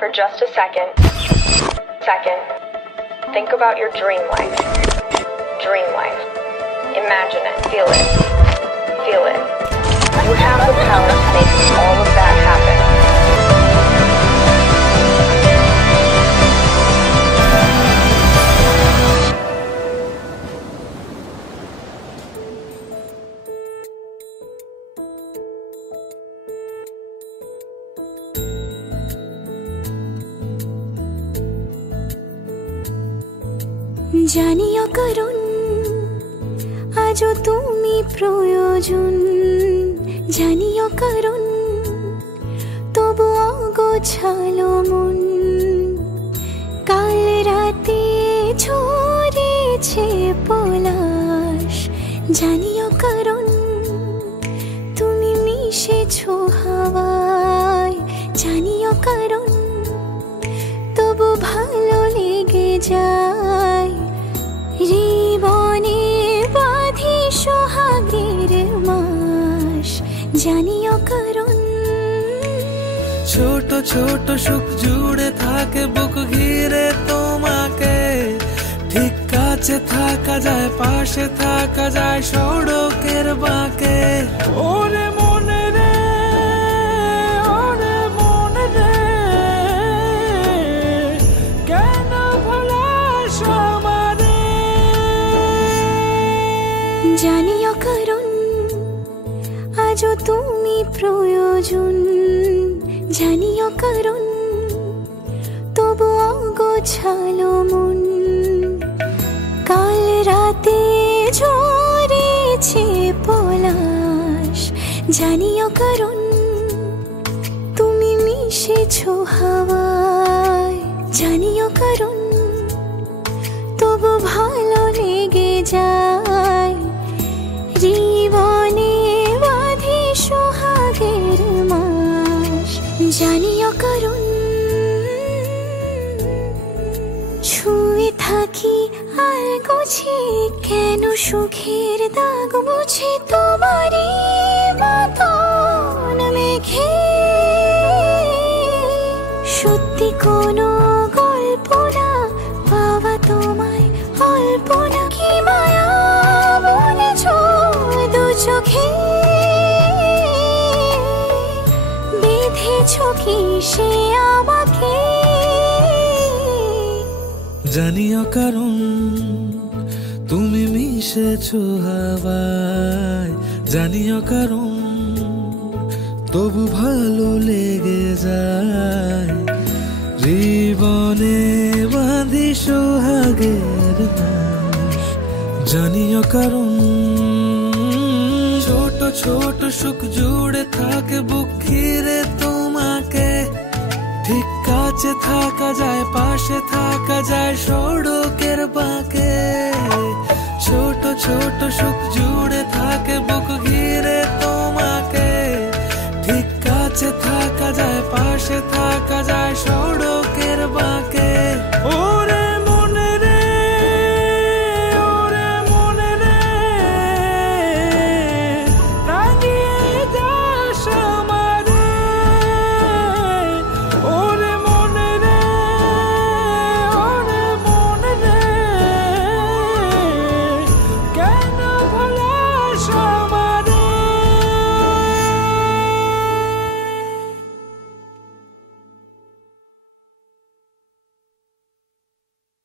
For just a second, think about your dream life. Dream life. Imagine it, feel it. Feel it. You have the power to make all of that happen. জানিও কারণ আজও তুমি প্রয়োজন, জানিও কারণ তবু অগোছালো মন। কাল রাতে ঝরেছে পলাশ, জানিও কারণ তুমি মিশেছো হাওয়ায়, জানিও কারণ তবু ভালো লেগে যায়। জীবনে বাঁধি সোহাগের মাস, জানিও কারণ ছোট ছোট সুখ জুড়ে থাকে বুক ঘিরে তোমাকে। ঠিক কাছে থাকা যায়, পাশে থাকা যায় সড়কের বাঁকে। ওরে মনে রে, ওরে মনে রে, কেন ভোলাস আমারে? জানিও কারণ আজও তুমি প্রয়োজন, জানিও কারণ তবু অগোছালো মন। কাল রাতে ঝরেছে পলাশ, জানিও কারণ তুমি মিশেছো হাওয়ায়, জানিও কারণ তবু ভালো লেগে যায়। জীবনে বাঁধি সোহাগের মাস, জানিও কারণ ছুঁয়ে থাকি আর গুছি কেন সুখের দাগ মুছে তোমারই মতন মেঘে। সত্যি কোনো গল্প না পাওয়া তোমায় অল্প না, কি মায়া বলেছ দু চোখে। বেঁধেছ কি সে আমাকে, জানিও কারণ তুমি মিশেছো হাওয়ায়, জানিও কারণ তবু ভালো লেগে যায়। জীবনে বাঁধি সোহাগের মাস, জানিও কারণ ছোট ছোট সুখ জুড়ে থাকে বুক ঘিরে তোমাকে। ঠিক কাছে থাকা যায়, পাশে থাকা যায় সড়কের বাঁকে। ছোট ছোট সুখ জুড়ে থাকে বুক ঘিরে